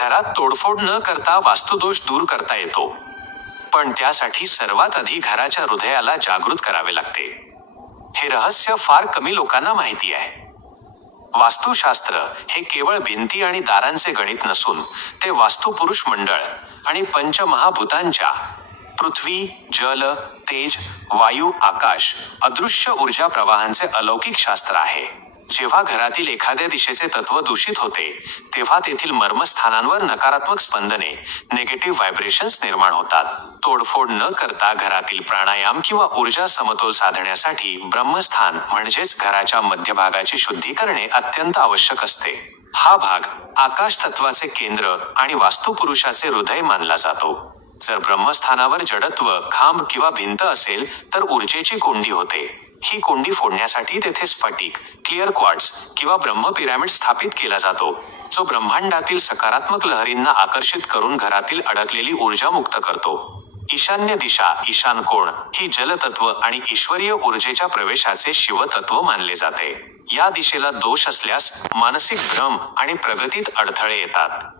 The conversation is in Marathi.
घरात तोडफोड न करता वास्तुदोष दूर करता येतो, पण त्यासाठी सर्वात आधी घराच्या हृदयाला जागृत करावे लागते. हे रहस्य फार कमी लोकांना माहिती आहे. वास्तुशास्त्र हे केवळ भिंती आणि दारांचे गणित नसून ते वास्तुपुरुष मंडळ आणि पंचमहाभूतांच्या पृथ्वी, जल, तेज, वायू, आकाश, अदृश्य ऊर्जा प्रवाहांचे अलौकिक शास्त्र आहे. जेव्हा घरातील एखाद्या दिशेचे तत्व दूषित होते, तेव्हा तेथील मर्मस्थानांवर नकारात्मक स्पंदने, निगेटिव्ह व्हायब्रेशन्स निर्माण होतात. तोडफोड न करता घरातील प्राणायाम किंवा ऊर्जा समतोल साधण्यासाठी ब्रह्मस्थान म्हणजेच घराच्या मध्यभागाची शुद्धी करणे अत्यंत आवश्यक असते. हा भाग आकाश तत्वाचे केंद्र आणि वास्तुपुरुषाचे हृदय मानला जातो. जर ब्रह्मस्थानावर जडत्व, खांब किंवा भिंत असेल तर ऊर्जेची कोंडी होते. ही कोंडी फोडण्यासाठी तेथे स्फटिक, क्लिअर क्वार्ट्ज किंवा ब्रह्म पिरॅमिड स्थापित केला जातो, जो ब्रह्मांडातील सकारात्मक लहरींना आकर्षित करून घरातील अडकलेली ऊर्जा मुक्त करतो. ईशान्य दिशा, ईशान कोण, ही जलतत्व आणि ईश्वरीय ऊर्जेच्या प्रवेशाचे शिवतत्व मानले जाते. या दिशेला दोष असल्यास मानसिक भ्रम आणि प्रगतीत अडथळे येतात.